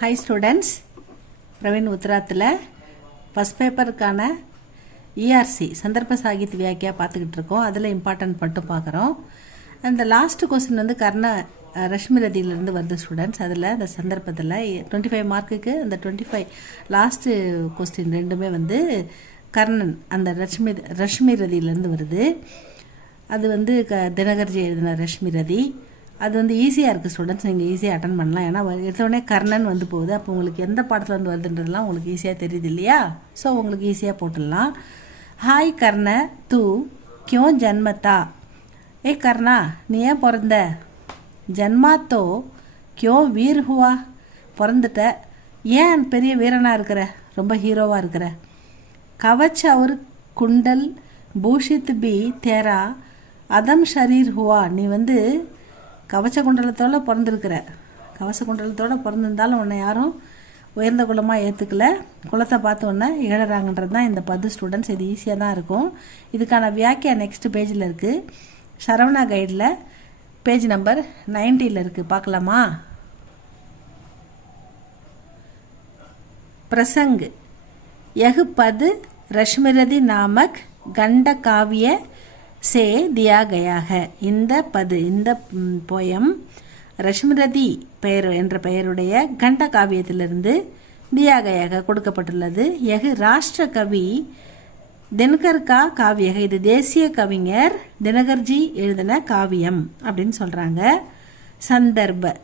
Hi students, Praveen உத்தராத்தில் first பேப்பருக்கான E R C சந்தர்ப்ப சாகித்ய வியாக்கியா பார்த்துக்கிட்டு இருக்கோம். அதில் இம்பார்ட்டன்ட் மட்டும் பார்க்குறோம். அந்த லாஸ்ட் கொஸ்டின் வந்து கர்ண ரஷ்மிரதியிலேருந்து வருது ஸ்டூடெண்ட்ஸ். அதில் அந்த சந்தர்ப்பத்தில் 25 மார்க்குக்கு அந்த 25 லாஸ்ட்டு கொஸ்டின் ரெண்டுமே வந்து கர்ணன் அந்த ரஷ்மிரதியிலேருந்து வருது. அது வந்து தினகர்ஜி எழுதின ரஷ்மிரதி. அது வந்து ஈஸியாக இருக்குது ஸ்டூடெண்ட்ஸ், நீங்கள் ஈஸியாக அட்டன் பண்ணலாம். ஏன்னா எடுத்தோடனே கர்ணன் வந்து போகுது. அப்போ உங்களுக்கு எந்த பாடத்தில் வந்து வருதுன்றதுலாம் உங்களுக்கு ஈஸியாக தெரியுது இல்லையா? ஸோ உங்களுக்கு ஈஸியாக போட்டுடலாம். ஹாய் கர்ண தூ கியோ ஜன்மத்தா. ஏ கர்ணா, நீ ஏன் பிறந்த? ஜன்மாத்தோ கியோ வீர் ஹுவா. பிறந்துட்ட, ஏன் பெரிய வீரனாக இருக்கிற, ரொம்ப ஹீரோவாக இருக்கிற? கவச் அவர் குண்டல் பூஷித் பி தேரா அதம் ஷரீர் ஹுவா. நீ வந்து கவச குண்டலத்தோடு பிறந்திருக்கிற. கவச குண்டலத்தோடு பிறந்திருந்தாலும் உன்னை யாரும் உயர்ந்த குலமாக ஏற்றுக்கல. குலத்தை பார்த்து உன்னை இழறாங்கன்றது தான் இந்த பது ஸ்டூடெண்ட்ஸ். இது ஈஸியாக தான் இருக்கும். இதுக்கான வியாக்கியா நெக்ஸ்ட் பேஜில் இருக்குது. சரவணா கைடில் பேஜ் நம்பர் 90 இருக்குது. பார்க்கலாமா? பிரசங் यह पद रश्मिरदी नामक गंड काव्य से दिया गया है. இந்த பது, இந்த போயம் ரஷ்மிரதி பெயர் என்ற பெயருடைய கண்ட காவியத்திலிருந்து தியா கயாக கொடுக்கப்பட்டுள்ளது. யஹ் ராஷ்டிர கவி தினகர் கா காவியக. இது தேசிய கவிஞர் தினகர்ஜி எழுதின காவியம் அப்படின்னு சொல்றாங்க. சந்தர்ப்ப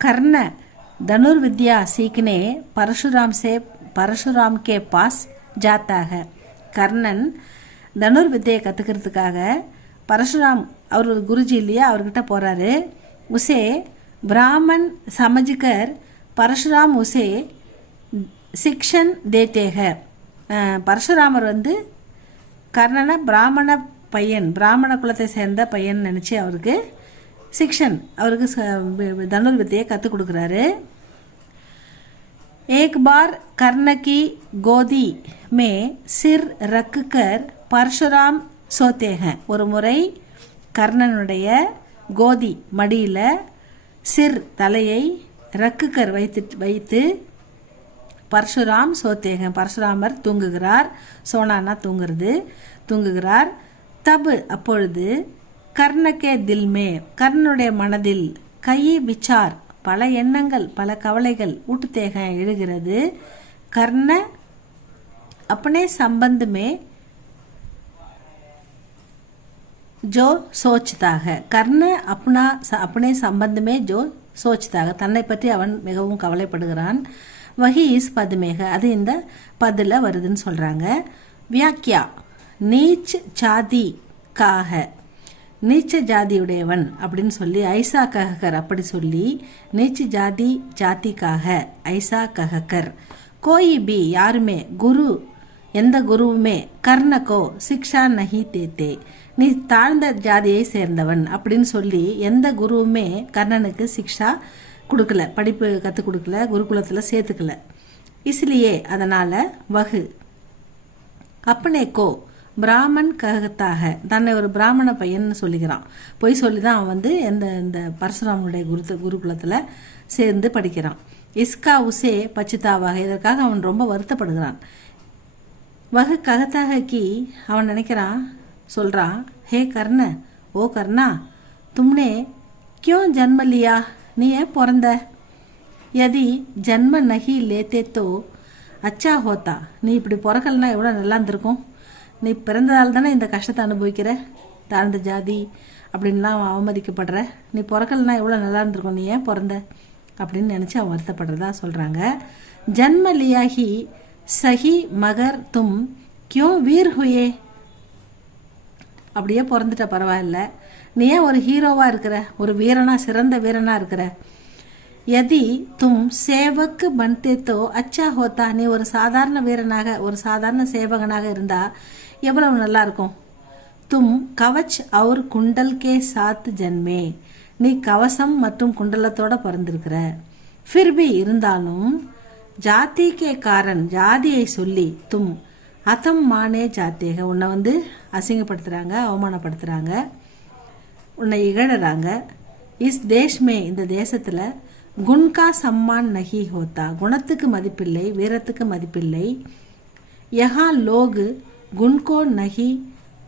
கர்ண धनुर्विद्या सीखने परशुराम के पास जाता है. கர்ணன் தனுர்வித்தியை கற்றுக்கிறதுக்காக பரசுராம் அவர் ஒரு குருஜி இல்லையா, அவர்கிட்ட போகிறாரு. உசே பிராமன் சமஜ்கர் பரசுராம் உசே சிக்ஷன் தேத்தேக. பரசுராமர் வந்து கர்ணனை பிராமண பையன், பிராமண குலத்தை சேர்ந்த பையன் நினச்சி அவருக்கு சிக்ஷன், அவருக்கு தனுர்வித்தியை கற்றுக் கொடுக்குறாரு. एक बार कर्ण की गोदी में सिर रखकर परशुराम सोते हैं. ஒரு முறை கர்ணனுடைய கோதி மடியில் சிர் தலையை ரக்குக்கர் வைத்து பரசுராம் சோத்தேகன் பரசுராமர் தூங்குகிறார். சோனானா தூங்குறது, தூங்குகிறார். தபு அப்பொழுது கர்ணக்கே தில்மே கர்ணனுடைய மனதில் கை விசார் பல எண்ணங்கள் பல கவலைகள் ஊட்டுத்தேக எழுகிறது. கர்ண अपने संबंध में जो सोचता है. கர்ண अपने संबंध में जो सोचता है, தன்னை பற்றி அவன் மிகவும் கவலைப்படுகிறான். வஹி இஸ் பதுமேக, அது இந்த பதுல வருதுன்னு சொல்றாங்க. வியாக்கியா நீச் சாதி காக, நீச்ச ஜாதியுடையவன் அப்படின்னு சொல்லி ஐசா கஹகர் அப்படி சொல்லி நீச்ச ஜாதி ஜாதிக்காக ஐசா கஹகர். கோயி பி யாருமே, குரு எந்த குருவுமே கர்ணக்கோ சிக்ஷா நஹி தேத்தே, நீ தாழ்ந்த ஜாதியை சேர்ந்தவன் அப்படின்னு சொல்லி எந்த குருவுமே கர்ணனுக்கு சிக்ஷா கொடுக்கல, படிப்பு கற்றுக் கொடுக்கல, குருகுலத்தில் சேர்த்துக்கல. இஸ்லியே அதனால வகு அப்பனேக்கோ பிராமன் ககத்தாக, தன்னை ஒரு பிராமண பையன் சொல்லிக்கிறான். பொய் சொல்லி தான் அவன் வந்து இந்த பரசுராமனுடைய குருகுலத்தில் சேர்ந்து படிக்கிறான். இஸ்கா உசே பச்சிதாவாக, இதற்காக அவன் ரொம்ப வருத்தப்படுகிறான். வகு ககத்தாகி அவன் நினைக்கிறான், சொல்கிறான், ஹே கர்ண, ஓ கர்ணா, தும்னே கியோ ஜன்ம லியா, நீ ஏன் பிறந்த? யதி ஜன்ம நகி லேத்தே தோ அச்சா ஹோத்தா, நீ இப்படி பிறக்கலனா எவ்வளோ நல்லா இருந்திருக்கும். நீ பிறந்ததால் தானே இந்த கஷ்டத்தை அனுபவிக்கிற, தாழ்ந்த ஜாதி அப்படின்லாம் அவமதிக்கப்படுற. நீ பிறக்கலனா எவ்வளோ நல்லா இருந்திருக்கும், நீ ஏன் பிறந்த அப்படின்னு நினச்சி அவன் வருத்தப்படுறதா சொல்கிறாங்க. ஜன்ம லியாஹி சஹி மகர் தும் கியோ வீர் ஹுயே. அப்படியே பிறந்துட்ட பரவாயில்ல, நீ ஏன் ஒரு ஹீரோவாக இருக்கிற, ஒரு வீரனா, சிறந்த வீரனாக இருக்கிற. யதி தும் சேவக்கு பன்தேத்தோ அச்சா ஹோத்தா, நீ ஒரு சாதாரண வீரனாக, ஒரு சாதாரண சேவகனாக இருந்தா எவ்வளவு நல்லா இருக்கும். தும் கவச் அவர் குண்டல் கே சாத் ஜன்மே, நீ கவசம் மற்றும் குண்டலத்தோட பிறந்திருக்கிற. ஃபிர்பி இருந்தாலும் ஜாதி கே காரன் ஜாதியை சொல்லி தும் அதம் மானே ஜாத்தேக, உன்னை வந்து அசிங்கப்படுத்துகிறாங்க, அவமானப்படுத்துகிறாங்க, உன்னை இகழறாங்க. இஸ் தேஷ் மே இந்த தேசத்தில் குன்கா சம்மான் நஹி ஹோத்தா குணத்துக்கு மதிப்பில்லை வீரத்துக்கு மதிப்பில்லை. யஹா லோக் குன்கோ நஹி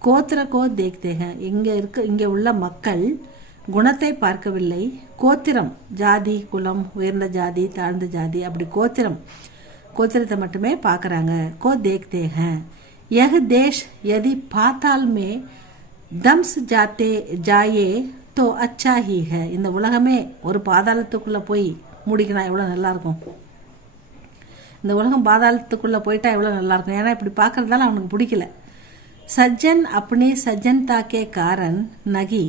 கோத்திரகோ தேக்தேக இங்கே உள்ள மக்கள் குணத்தை பார்க்கவில்லை, கோத்திரம் ஜாதி குலம் உயர்ந்த ஜாதி தாழ்ந்த ஜாதி அப்படி கோத்திரத்தை மட்டுமே பார்க்குறாங்க. கோ தேக்தேக யஹ் தேஷ் யதி பாத்தால் மே தம்ஸ் ஜாயே தோ அச்சா ஹி ஹை இந்த உலகமே ஒரு பாதாளத்துக்குள்ளே போய் முடிக்கினா எவ்வளோ நல்லாயிருக்கும். இந்த உலகம் பாதாளத்துக்குள்ளே போயிட்டா எவ்வளோ நல்லாயிருக்கும். ஏன்னா இப்படி பார்க்குறதால அவனுக்கு பிடிக்கல. சஜ்ஜன் அப்படி சஜ்ஜன்தாக்கே காரன் நகி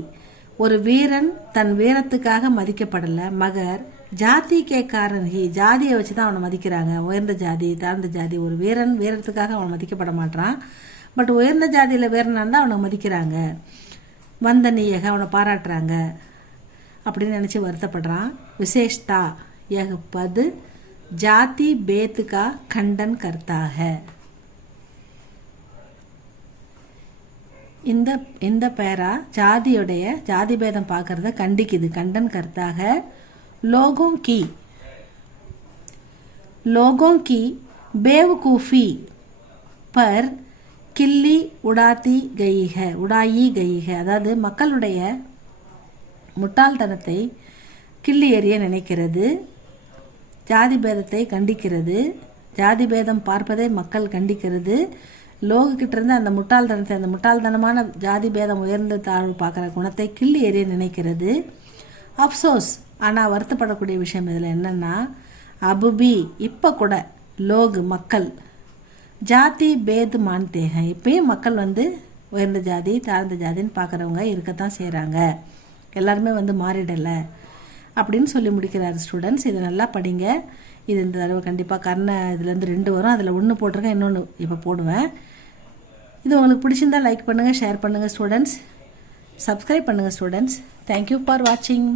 ஒரு வீரன் தன் வீரத்துக்காக மதிக்கப்படலை. மகர் ஜாதி கே காரன் ஹி ஜாதியை வச்சு தான் அவனை மதிக்கிறாங்க. உயர்ந்த ஜாதி தாழ்ந்த ஜாதி. ஒரு வீரன் வீரத்துக்காக அவன் மதிக்கப்பட மாட்டான். பட் உயர்ந்த ஜாதியில் வீரனாக இருந்தால் அவனை மதிக்கிறாங்க. வந்தனியக அவனை பாராட்டுறாங்க அப்படின்னு நினச்சி வருத்தப்படுறான். விசேஷ்தா யஹ் பது ஜாதி பேத்துக்கா கண்டன் கர்த்தாக இந்த பேரா ஜாதி பேதம் பார்க்கறத கண்டிக்குது. கண்டன் கர்த்தாக लोगों की बेवकूफ़ी पर கில்லி உடாயி கை ஹை அதாவது மக்களுடைய முட்டாள்தனத்தை கிள்ளி எறிய நினைக்கிறது. ஜாதி பேதத்தை கண்டிக்கிறது. ஜாதி பேதம் பார்ப்பதை மக்கள் கண்டிக்கிறது. லோகக்கிட்ட இருந்து அந்த முட்டாள்தனத்தை அந்த முட்டாள்தனமான ஜாதி பேதம் உயர்ந்த தாழ்வு பார்க்குற குணத்தை கிள்ளி எறிய நினைக்கிறது. அப்சோஸ் ஆனால் வருத்தப்படக்கூடிய விஷயம் இதில் என்னென்னா அபுபி இப்போ கூட மக்கள் ஜாதி பேத் மான்தேக இப்பயும் மக்கள் உயர்ந்த ஜாதி தாழ்ந்த ஜாதின்னு பார்க்குறவங்க இருக்கத்தான் செய்கிறாங்க. எல்லாருமே மாறிடலை அப்படின்னு சொல்லி முடிக்கிறார் ஸ்டூடெண்ட்ஸ். இதை நல்லா படிங்க. இது இந்த தடவை கண்டிப்பாக இதுலேருந்து 2 வரும். அதில் 1 போட்டிருக்கேன், இன்னொன்று இப்போ போடுவேன். இது உங்களுக்கு பிடிச்சிருந்தால் லைக் பண்ணுங்கள், ஷேர் பண்ணுங்கள் ஸ்டூடெண்ட்ஸ், சப்ஸ்கிரைப் பண்ணுங்கள் ஸ்டூடெண்ட்ஸ். தேங்க்யூ ஃபார் வாட்சிங்.